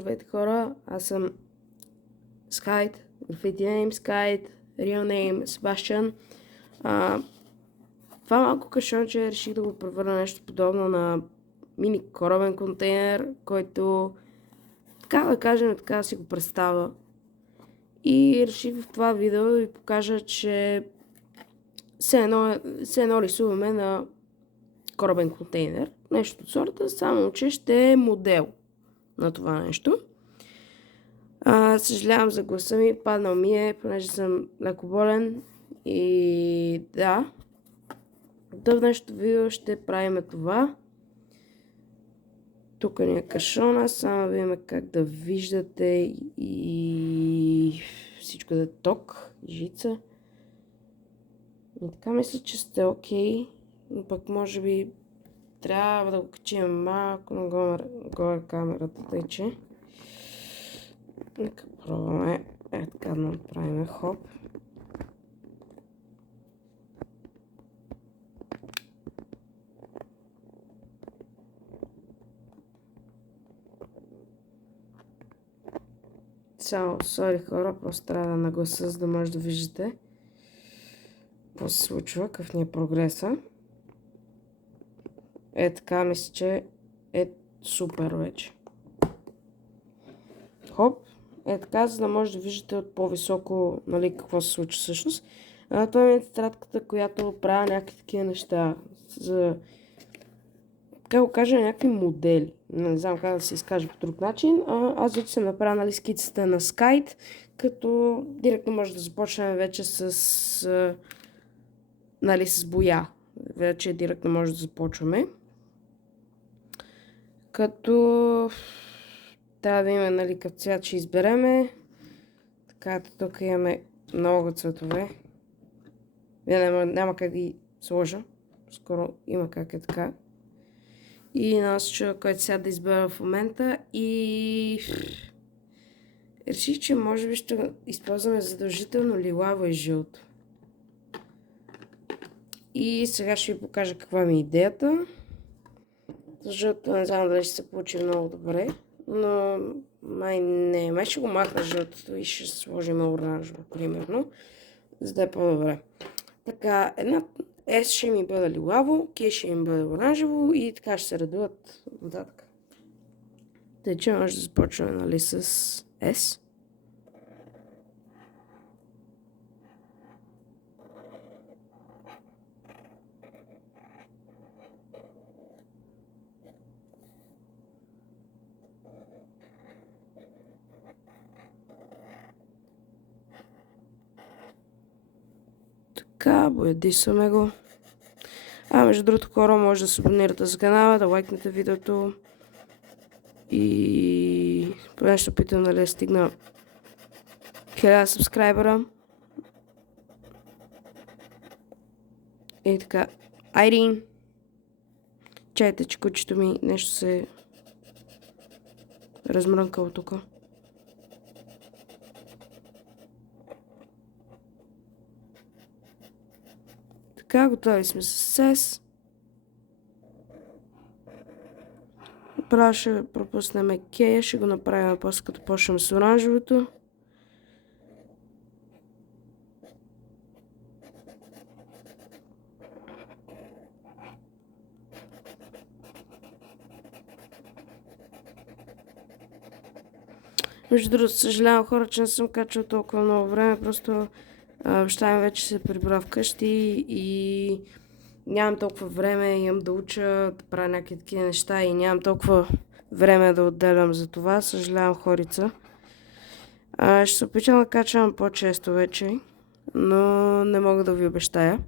Здравейте хора, аз съм Skite, Graffiti Name, Skite, Real Name, Sebastian. Това малко кашонче реших да го превърна нещо подобно на мини корабен контейнер, който така да кажем, така да си го представя. И реших в това видео да ви покажа, че все едно рисуваме на корабен контейнер, нещо от сорта, само че ще е модел на това нещо. Съжалявам за гласа ми, паднал ми е, понеже съм леко болен и да. В днешното видео ще правим това. Тук ни е кашона, само видим как да виждате и всичко да е ток, жица. И така мисля, че сте окей, но пък може би трябва да го качим малко нагоре камерата, тъй че. Нека пробваме. Така да направим хоп. Само, сори хора, просто трябва да нагласа, за да може да виждате какво се случва, какъв ни е прогреса. Така, мисля, че е супер вече. Хоп. Така, за да може да виждате от по-високо, нали, какво се случва всъщност. Това е тетрадката, която правя някакви такива неща. За, как го кажа, някакви модели. Не знам как да се изкажа по друг начин. Аз вече съм направила, нали, скицата на Skite, като директно може да започнем вече с, нали, с боя. Вече директно може да започваме. Като трябва да има, нали, какъв цвят ще избереме. Така, тук имаме много цветове. Няма как да ги сложа. Скоро има как е така. И нас човек, който сега да избера в момента. И реших, че може би ще използваме задължително лилаво и жълто. И сега ще ви покажа каква ми е идеята. Жълто не знам дали ще се получи много добре. Но май ще го махна жълтото и ще сложим оранжево, примерно, за да е по-добре. Така, една S ще ми бъде лилаво, K ще ми бъде оранжево и така ще се редуват нататък. Тъй, че може да започваме, нали, с S. Така, боядисваме го. Между другото, хора, може да се абонирате за канала, да лайкнете видеото. И поне ще опитам, нали, да стигна 1000 сабскрайбера. И така, Айрин. Чайте, че кучето ми нещо се размрънкало тук. Така, готови сме с S. Право ще пропуснем K, ще го направим после като почнем с оранжевото. Между другото, съжалявам хора, че не съм качал толкова много време, просто баща ми вече се прибра вкъщи и нямам толкова време, имам да уча, да правя някакви такива неща и нямам толкова време да отделям за това. Съжалявам хорица. Ще се опитам да качвам по-често вече, но не мога да ви обещая.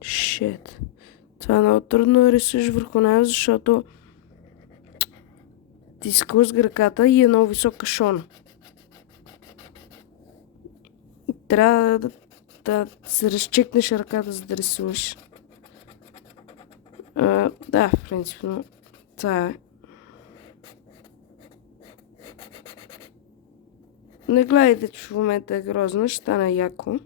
Shit. Това е много трудно да рисуваш върху нея, защото ти склъзга ръката и е много висок кашон. Трябва да се разчекнеш ръката, за да рисуваш. Да, в принцип, но това е. Не гледайте, че в момента е грозно, ще стане яко.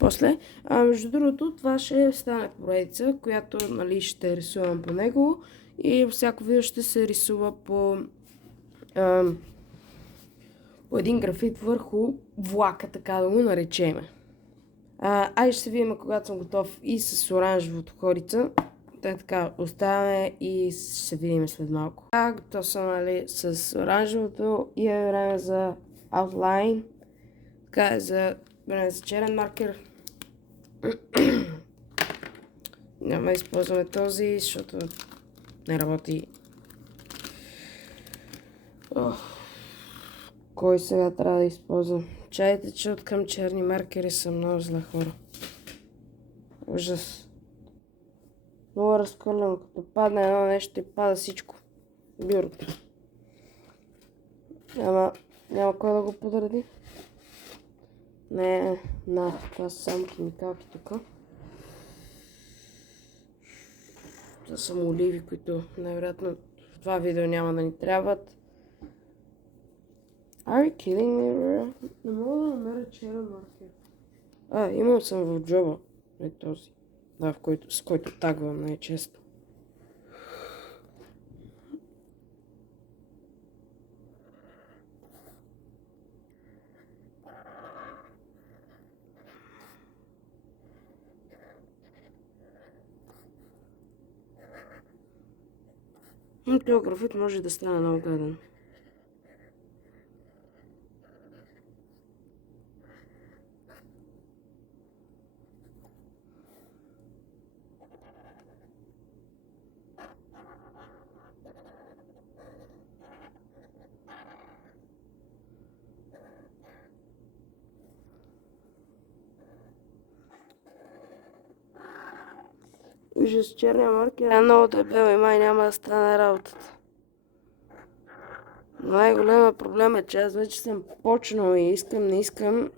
после. Между другото, това ще стане поредица, която, нали, ще рисувам по него и всяко видео ще се рисува по един графит върху влака, така да го наречеме. Айде ще се видим, когато съм готов и с оранжевото корица. Така, оставяме и ще се видим след малко. Готов съм, нали, с оранжевото и е време за outline. Така е време за черен маркер. Няма да използваме този, защото не работи. Кой сега трябва да използвам? Чайте, че от към черни маркери са много зле хора. Ужас. Много разкърляно, като падне едно нещо и пада всичко. Бюрото. Няма кой да го подреди. Не, това са само химикалки тук. Това са оливи, които най-вероятно в това видео няма да ни трябват. Are you kidding me, bro? Не мога да намеря черен маркер. Имал съм в джоба. Не този. Да, с който тагвам най-често. Този графит може да стане много гаден. Вижте, с черния маркер е много дебел и май няма да стане работата. Най-големият проблем е, че аз вече съм почнал и искам, не искам.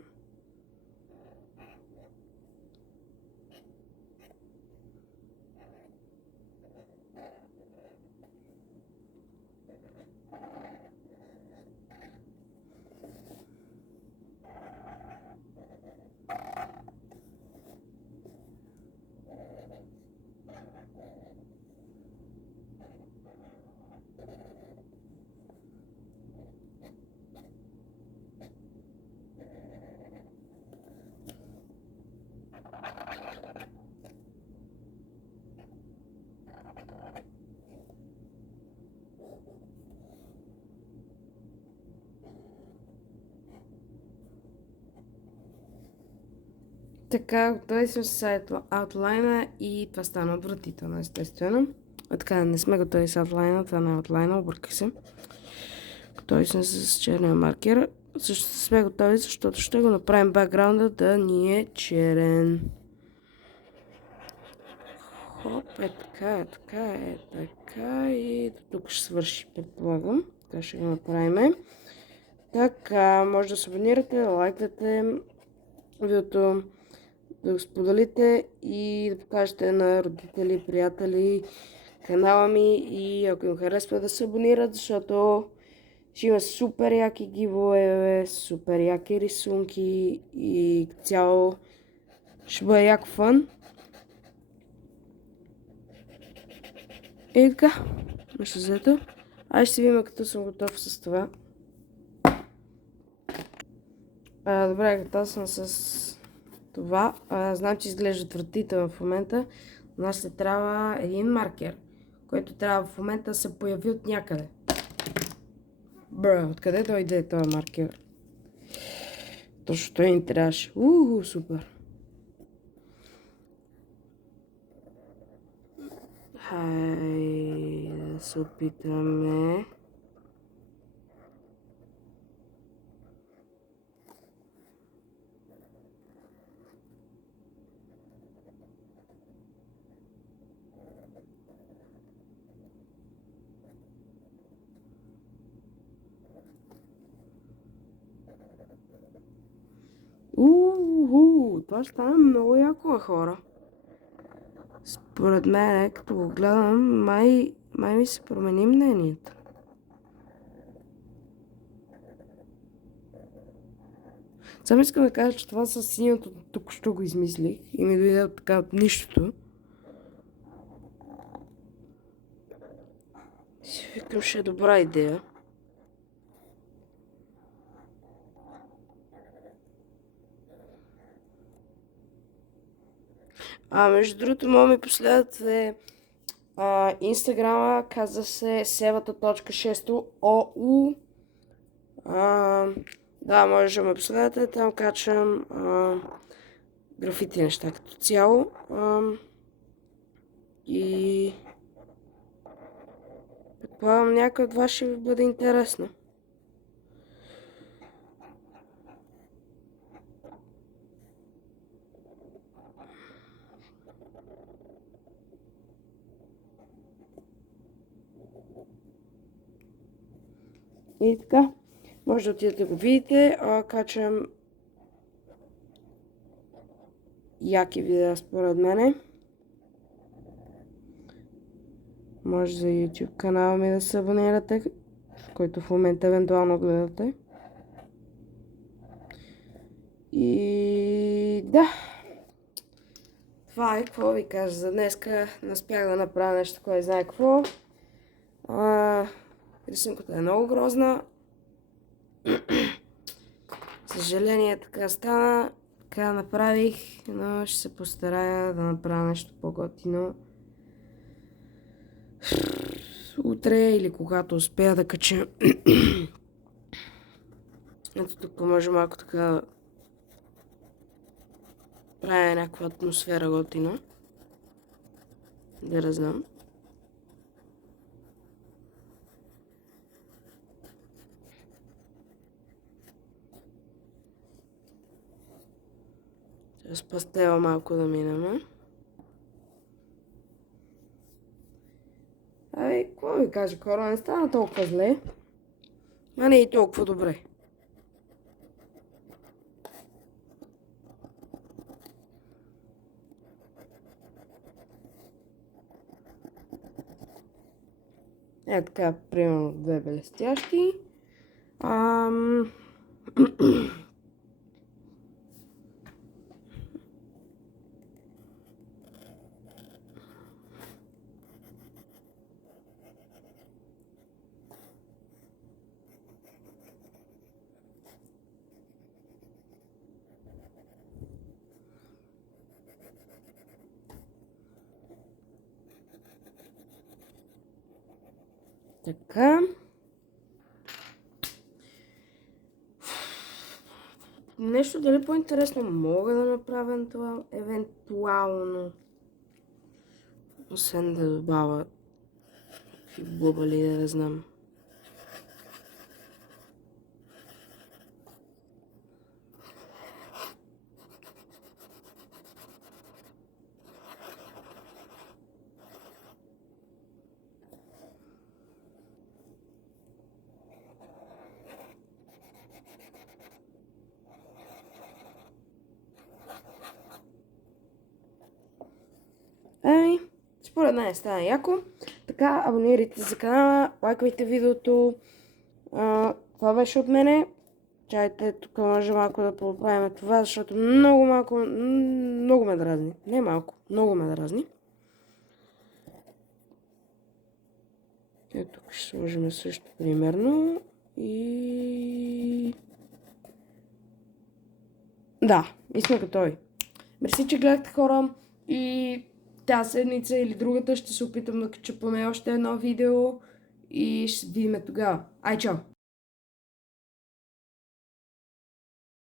Така, готови сме с аутлайна и това стана отвратително, естествено. Така, не сме готови с аутлайна, това не е аутлайна, обърках се. Готови сме с черния маркер. Също сме готови, защото ще го направим бекграунда да ни е черен. Хоп, така и до тук ще свърши, предполагам. Така ще го направим. Така, може да се абонирате, да лайкнете видеото, да го споделите и да покажете на родители, приятели канала ми и ако им харесва да се абонират, защото ще има супер яки гивоеве, супер яки рисунки и цяло ще бъде яко фън. И така, нещо взето. Аз ще се видим като съм готов с това. Добре, готов съм с това. Знам, че изглежда отвратително в момента, но аз ще трябва един маркер, който трябва в момента да се появи от някъде. Откъде дойде този маркер? Точно той ни трябваше. Супер. Хайде да се опитаме. Това стана много яко, хора. Според мен, като го гледам, май ми се промени мнението. Само искам да кажа, че това с синьото тук що го измислих и ми дойде от така от нищото. Си викам, ще е добра идея. Между другото, мога ми последвате Инстаграма, казва се sevata.6ou. Да, може да ме последвате, там качвам графити неща като цяло. И предполагам някой от вас ще ви бъде интересно. И така, може да отидете да го видите, качвам яки видеа според мене. Може за YouTube канала ми да се абонирате, който в момента евентуално гледате. И да, това е, какво ви кажа за днеска. Не успях да направя нещо, кой знае какво. Рисунката е много грозна. Съжаление така стана. Така направих, но ще се постарая да направя нещо по-готино. Утре или когато успея да кача. Ето тук може малко така правя някаква атмосфера готина. Да знам. С пастела малко да минем. Какво ви кажа, хора, не стана толкова зле. А не и толкова добре. Е така, примерно две блестящи. Така. Нещо дали по-интересно мога да направя това евентуално. Освен да добавя какви бубали, да знам. Според мен стана яко. Така, абонирайте се за канала, лайквайте видеото. Това беше от мене. Чайте, тук може малко да поправим това, защото много ме дразни. Не малко, много ме дразни. Ето тук ще сложим също примерно. И... Да, и сме готови. Мерси, че гледахте, хора. И тази седмица или другата ще се опитам да кача поне още едно видео. И ще се видим тогава. Ай, чао!